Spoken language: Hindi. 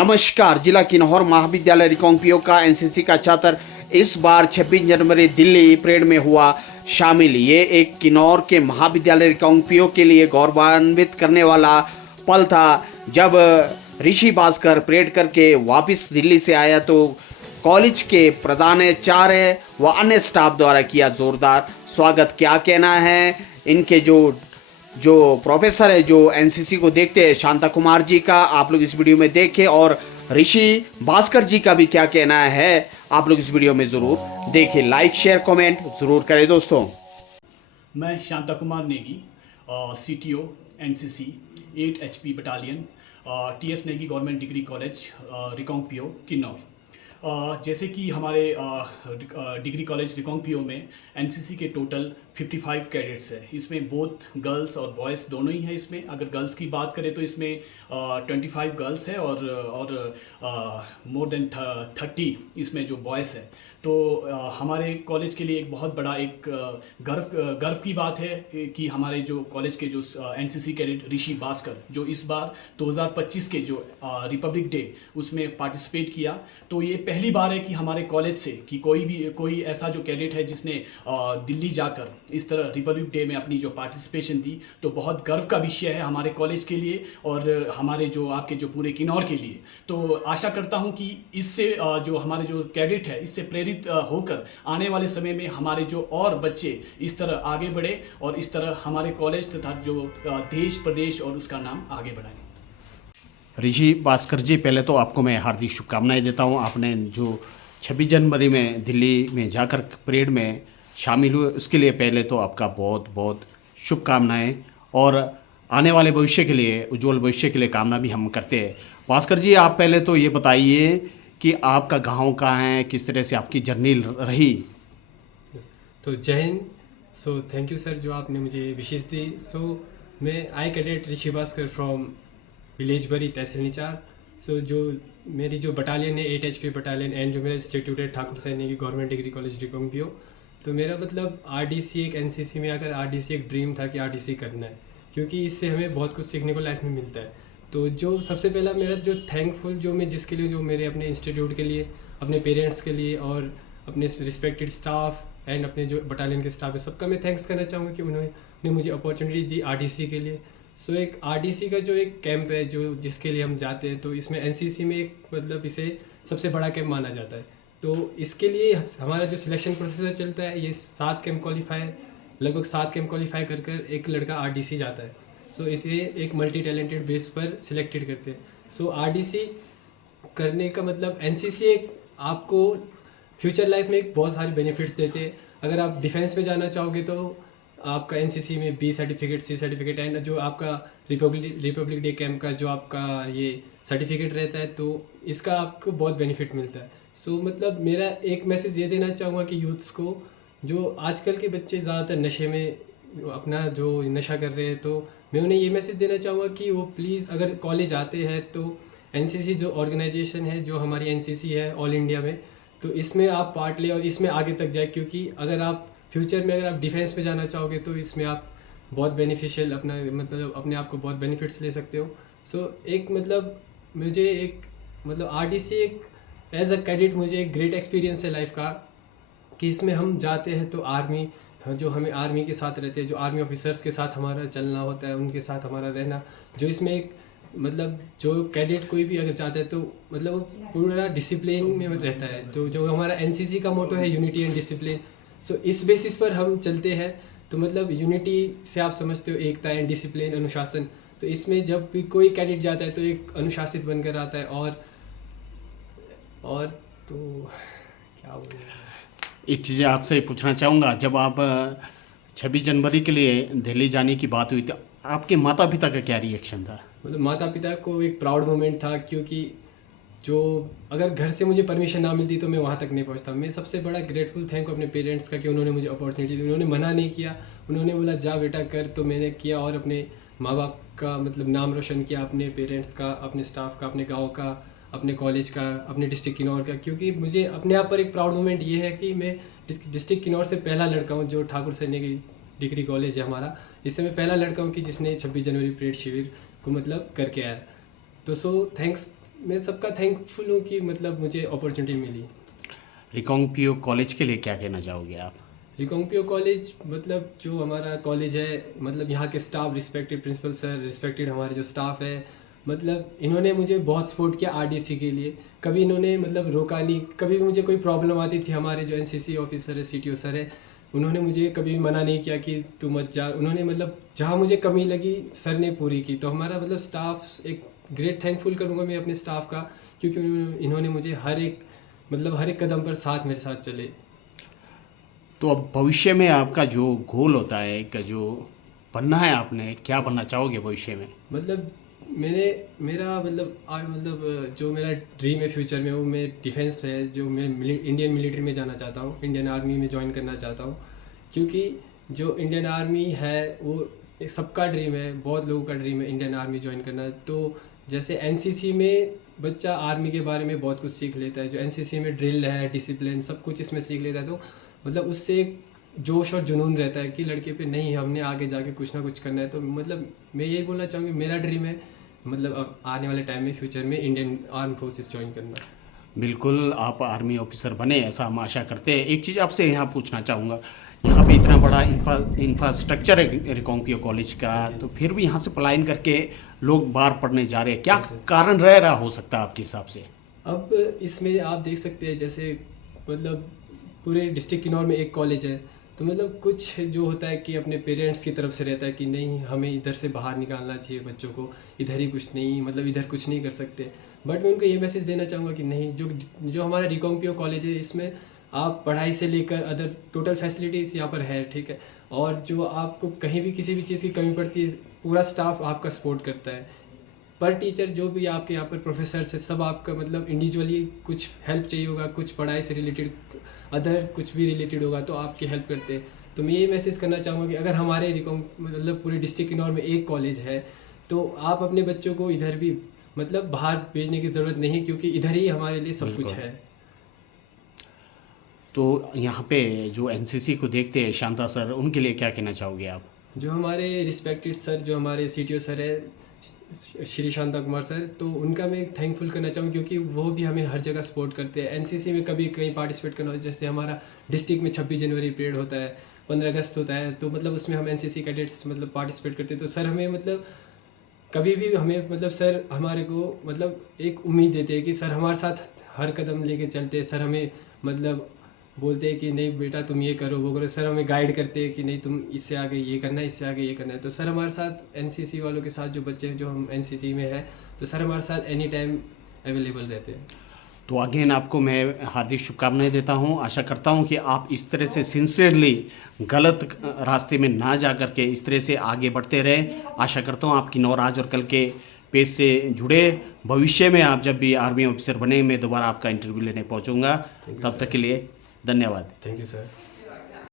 नमस्कार। जिला किन्नौर महाविद्यालय रिकांगपिओ का एनसीसी का छात्र इस बार 26 जनवरी दिल्ली परेड में हुआ शामिल। ये एक किन्नौर के महाविद्यालय रिकांगपिओ के लिए गौरवान्वित करने वाला पल था। जब ऋषि भास्कर परेड करके वापस दिल्ली से आया तो कॉलेज के प्रधानाचार्य व अन्य स्टाफ द्वारा किया जोरदार स्वागत। क्या कहना है इनके जो प्रोफेसर है जो एनसीसी को देखते हैं, शांता कुमार जी का, आप लोग इस वीडियो में देखें। और ऋषि भास्कर जी का भी क्या कहना है आप लोग इस वीडियो में ज़रूर देखें। लाइक शेयर कमेंट ज़रूर करें दोस्तों। मैं Shanta Kumar Negi, CTO NCC 8 HP battalion, TS Negi government degree college Reckong Peo Kinnaur. जैसे कि हमारे डिग्री कॉलेज रिकांगपिओ में NCC के टोटल 55 कैडेट्स है। इसमें बोथ गर्ल्स और बॉयज़ दोनों ही हैं। इसमें अगर गर्ल्स की बात करें तो इसमें 25 गर्ल्स है और मोर देन 30 इसमें जो बॉयज़ है। तो हमारे कॉलेज के लिए एक बहुत बड़ा एक गर्व की बात है कि हमारे जो कॉलेज के जो NCC कैडेट ऋषि भास्कर जो इस बार 2025 के जो रिपब्लिक डे उसमें पार्टिसिपेट किया। तो ये पहली बार है कि हमारे कॉलेज से कि कोई ऐसा जो कैडेट है जिसने दिल्ली जाकर इस तरह रिपब्लिक डे में अपनी जो पार्टिसिपेशन दी। तो बहुत गर्व का विषय है हमारे कॉलेज के लिए और हमारे जो आपके जो पूरे किन्नौर के लिए। तो आशा करता हूँ कि इससे जो हमारे जो कैडेट है इससे प्रेरित होकर आने वाले समय में हमारे जो और बच्चे इस तरह आगे बढ़े और इस तरह हमारे कॉलेज तथा जो देश प्रदेश और उसका नाम आगे बढ़ाएं। ऋषि भास्कर जी, पहले तो आपको मैं हार्दिक शुभकामनाएं देता हूं। आपने जो 26 जनवरी में दिल्ली में जाकर परेड में शामिल हुए उसके लिए पहले तो आपका बहुत बहुत शुभकामनाएं और आने वाले भविष्य के लिए, उज्जवल भविष्य के लिए कामना भी हम करते हैं। भास्कर जी, आप पहले तो ये बताइए कि आपका गांव कहाँ है, किस तरह से आपकी जर्नी रही। तो जय हिंद। सो थैंक यू सर जो आपने मुझे विशेष दी। सो मैं I cadet Rishi Bhaskar from village Bari तहसील निचार। सो जो मेरी जो बटालियन है 8 HP बटालियन एंड जो मेरा इंस्टीट्यूट है ठाकुर सैनी की गवर्नमेंट डिग्री कॉलेज रिकांगपिओ। तो मेरा मतलब RDC एक NCC में आकर RDC एक ड्रीम था कि RDC करना है, क्योंकि इससे हमें बहुत कुछ सीखने को लाइफ में मिलता है। तो जो सबसे पहला मेरा जो थैंकफुल जो मैं जिसके लिए जो मेरे अपने इंस्टीट्यूट के लिए, अपने पेरेंट्स के लिए और अपने रिस्पेक्टेड स्टाफ एंड अपने जो बटालियन के स्टाफ है सबका मैं थैंक्स करना चाहूँगा कि उन्होंने मुझे अपॉर्चुनिटी दी RDC के लिए। सो एक RDC का जो एक कैंप है जो जिसके लिए हम जाते हैं, तो इसमें NCC में एक मतलब इसे सबसे बड़ा कैंप माना जाता है। तो इसके लिए हमारा जो सिलेक्शन प्रोसेसर चलता है ये 7 कैंप क्वालिफाई, लगभग 7 कैंप क्वालिफाई कर एक लड़का RDC जाता है। सो इसे एक मल्टी टैलेंटेड बेस पर सिलेक्टेड करते हैं। सो RDC करने का मतलब NCC एक आपको फ्यूचर लाइफ में एक बहुत सारे बेनिफिट्स देते हैं। अगर आप डिफेंस में जाना चाहोगे तो आपका NCC में B certificate, C certificate and जो आपका रिपब्लिक डे कैंप का जो आपका ये सर्टिफिकेट रहता है, तो इसका आपको बहुत बेनिफिट मिलता है। सो मतलब मेरा एक मैसेज ये देना चाहूँगा कि यूथ्स को, जो आजकल के बच्चे ज़्यादातर नशे में अपना जो नशा कर रहे हैं, तो मैं उन्हें ये मैसेज देना चाहूँगा कि वो प्लीज़ अगर कॉलेज आते हैं तो NCC जो ऑर्गेनाइजेशन है जो हमारी NCC है ऑल इंडिया में, तो इसमें आप पार्ट लें और इसमें आगे तक जाए। क्योंकि अगर आप फ्यूचर में अगर आप डिफेंस पे जाना चाहोगे तो इसमें आप बहुत बेनिफिशियल अपना मतलब अपने आप को बहुत बेनिफिट्स ले सकते हो। सो एक मतलब मुझे एक मतलब RDC एक एज अ कैडेट मुझे एक ग्रेट एक्सपीरियंस है लाइफ का, कि इसमें हम जाते हैं तो आर्मी जो हमें आर्मी के साथ रहते हैं, जो आर्मी ऑफिसर्स के साथ हमारा चलना होता है, उनके साथ हमारा रहना, जो इसमें एक मतलब जो कैडेट कोई भी अगर चाहता है तो मतलब वो पूरा डिसिप्लिन में रहता है। तो जो हमारा NCC का मोटो है यूनिटी एंड डिसिप्लिन। सो इस बेसिस पर हम चलते हैं। तो मतलब यूनिटी से आप समझते हो एकता एंड डिसिप्लिन, अनुशासन। तो इसमें जब भी कोई कैडेट जाता है तो एक अनुशासित बनकर आता है। और तो क्या बोलूँ, एक चीज़ आपसे पूछना चाहूँगा, जब आप 26 जनवरी के लिए दिल्ली जाने की बात हुई तो आपके माता पिता का क्या रिएक्शन था? मतलब माता पिता को एक प्राउड मोमेंट था, क्योंकि जो अगर घर से मुझे परमिशन ना मिलती तो मैं वहाँ तक नहीं पहुँचता। मैं सबसे बड़ा ग्रेटफुल थैंक अपने पेरेंट्स का कि उन्होंने मुझे अपॉर्चुनिटी दी, उन्होंने मना नहीं किया, उन्होंने बोला जा बेटा कर, तो मैंने किया और अपने माँ बाप का मतलब नाम रोशन किया, अपने पेरेंट्स का, अपने स्टाफ का, अपने गाँव का, अपने कॉलेज का, अपने डिस्ट्रिक्ट किन्नौर का। क्योंकि मुझे अपने आप पर एक प्राउड मोमेंट ये है कि मैं डिस्ट्रिक्ट किन्नौर से पहला लड़का हूँ जो ठाकुर सैनी की डिग्री कॉलेज है हमारा, इससे मैं पहला लड़का हूँ कि जिसने 26 जनवरी परेड शिविर को मतलब करके आया। तो सो थैंक्स मैं सबका थैंकफुल हूँ कि मतलब मुझे अपॉर्चुनिटी मिली। रिकांगपियो कॉलेज के लिए क्या कहना चाहोगे आप? रिकांगपियो कॉलेज मतलब जो हमारा कॉलेज है, मतलब यहाँ के staff, respected principal sir, respected हमारे जो स्टाफ है, मतलब इन्होंने मुझे बहुत सपोर्ट किया आरडीसी के लिए। कभी इन्होंने मतलब रोका नहीं, कभी भी मुझे कोई प्रॉब्लम आती थी, हमारे जो एनसीसी ऑफिसर है, सीटीओ सर है, उन्होंने मुझे कभी मना नहीं किया कि तू मत जा। उन्होंने मतलब जहाँ मुझे कमी लगी सर ने पूरी की। तो हमारा मतलब स्टाफ, एक ग्रेट थैंकफुल करूँगा मैं अपने स्टाफ का, क्योंकि इन्होंने मुझे हर एक कदम पर साथ मेरे साथ चले। तो अब भविष्य में आपका जो गोल होता है, एक जो बनना है, आपने क्या बनना चाहोगे भविष्य में? मतलब मेरा जो मेरा ड्रीम है फ्यूचर में, वो मैं डिफेंस है, जो मैं इंडियन मिलिट्री में जाना चाहता हूँ, इंडियन आर्मी में ज्वाइन करना चाहता हूँ। क्योंकि जो इंडियन आर्मी है वो एक सबका ड्रीम है, बहुत लोगों का ड्रीम है इंडियन आर्मी ज्वाइन करना। तो जैसे एनसीसी में बच्चा आर्मी के बारे में बहुत कुछ सीख लेता है, जो एनसीसी में ड्रिल है, डिसिप्लिन, सब कुछ इसमें सीख लेता है। तो मतलब उससे एक जोश और जुनून रहता है कि लड़के पे नहीं, हमने आगे जाके कुछ ना कुछ करना है। तो मतलब मैं यही बोलना चाहूँगी, मेरा ड्रीम है मतलब अब आने वाले टाइम में फ्यूचर में इंडियन आर्म फोर्सेस ज्वाइन करना। बिल्कुल, आप आर्मी ऑफिसर बने ऐसा हम आशा करते हैं। एक चीज़ आपसे यहाँ पूछना चाहूँगा, यहाँ पे इतना बड़ा इंफ्रास्ट्रक्चर है रिकांगपियो कॉलेज का, तो फिर भी यहाँ से पलायन करके लोग बाहर पढ़ने जा रहे हैं, क्या कारण रह रहा हो सकता है आपके हिसाब से? अब इसमें आप देख सकते हैं, जैसे मतलब पूरे डिस्ट्रिक्ट किन्नौर में एक कॉलेज है, तो मतलब कुछ जो होता है कि अपने पेरेंट्स की तरफ से रहता है कि नहीं, हमें इधर से बाहर निकालना चाहिए बच्चों को, इधर ही कुछ नहीं, मतलब इधर कुछ नहीं कर सकते। बट मैं उनको ये मैसेज देना चाहूँगा कि नहीं, जो हमारा रिकांगपियो कॉलेज है, इसमें आप पढ़ाई से लेकर अदर टोटल फैसिलिटीज़ यहाँ पर है, ठीक है। और जो आपको कहीं भी किसी भी चीज़ की कमी पड़ती है, पूरा स्टाफ आपका सपोर्ट करता है। पर टीचर जो भी आपके यहाँ पर प्रोफेसर से, सब आपका मतलब इंडिविजुअली कुछ हेल्प चाहिए होगा, कुछ पढ़ाई से रिलेटेड, अदर कुछ भी रिलेटेड होगा, तो आपकी हेल्प करते हैं। तो मैं ये मैसेज करना चाहूँगा कि अगर हमारे मतलब पूरे डिस्ट्रिक्ट किन्नौर में एक कॉलेज है, तो आप अपने बच्चों को इधर भी मतलब बाहर भेजने की ज़रूरत नहीं, क्योंकि इधर ही हमारे लिए सब कुछ है। तो यहाँ पे जो एनसीसी को देखते हैं शांता सर, उनके लिए क्या कहना चाहोगे आप? जो हमारे रिस्पेक्टेड सर, जो हमारे सीटीओ सर है श्री शांता कुमार सर, तो उनका मैं थैंकफुल करना चाहूँ, क्योंकि वो भी हमें हर जगह सपोर्ट करते हैं। एनसीसी में कभी कहीं पार्टिसिपेट करना हो, जैसे हमारा डिस्ट्रिक्ट में 26 जनवरी परेड होता है, 15 अगस्त होता है, तो मतलब उसमें हम एनसीसी कैडेट्स मतलब पार्टिसिपेट करते हैं। तो सर हमें मतलब कभी भी हमें मतलब सर हमारे को मतलब एक उम्मीद देते हैं कि सर हमारे साथ हर कदम लेके चलते हैं। सर हमें मतलब बोलते हैं कि नहीं बेटा तुम ये करो, वो करो। सर हमें गाइड करते हैं कि नहीं तुम इससे आगे ये करना है, इससे आगे ये करना है। तो सर हमारे साथ एनसीसी वालों के साथ, जो बच्चे हैं जो हम एनसीसी में है, तो सर हमारे साथ एनी टाइम अवेलेबल रहते हैं। तो अगेन आपको मैं हार्दिक शुभकामनाएं देता हूं। आशा करता हूं कि आप इस तरह से सिंसियरली गलत रास्ते में ना जा करके इस तरह से आगे बढ़ते रहें। आशा करता हूं आप किन्नौर आज और कल के पेज से जुड़े। भविष्य में आप जब भी आर्मी ऑफिसर बने, मैं दोबारा आपका इंटरव्यू लेने पहुंचूंगा। तब तक के लिए धन्यवाद। Thank you sir.